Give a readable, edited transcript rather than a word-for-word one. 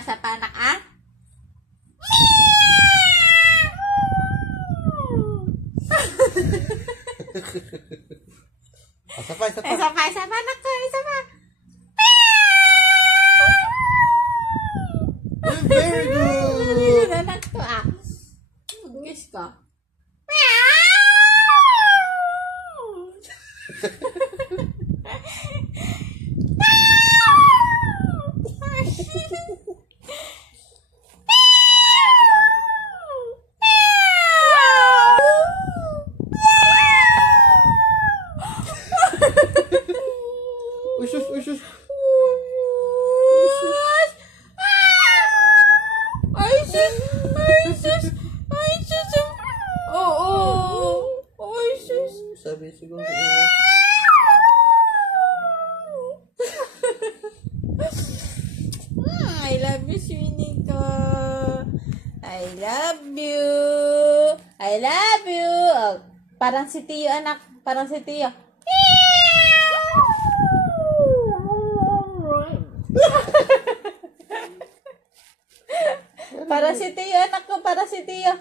Isa pa, anak, ah? Isa pa, isa pa. Isa pa, anak ko. Isa pa. Very good. Good, anak ko, ah. Bugis ko. Usus, usus. Ay, sus! Ay, sus! Ay, sus! Oo! Ay, sus! Sabi siguro. I love you, sweetie ko. I love you. I love you. Oh, parang si Tio, anak. Parang si Tio. Para si Tio, anak ko. Para si Tio.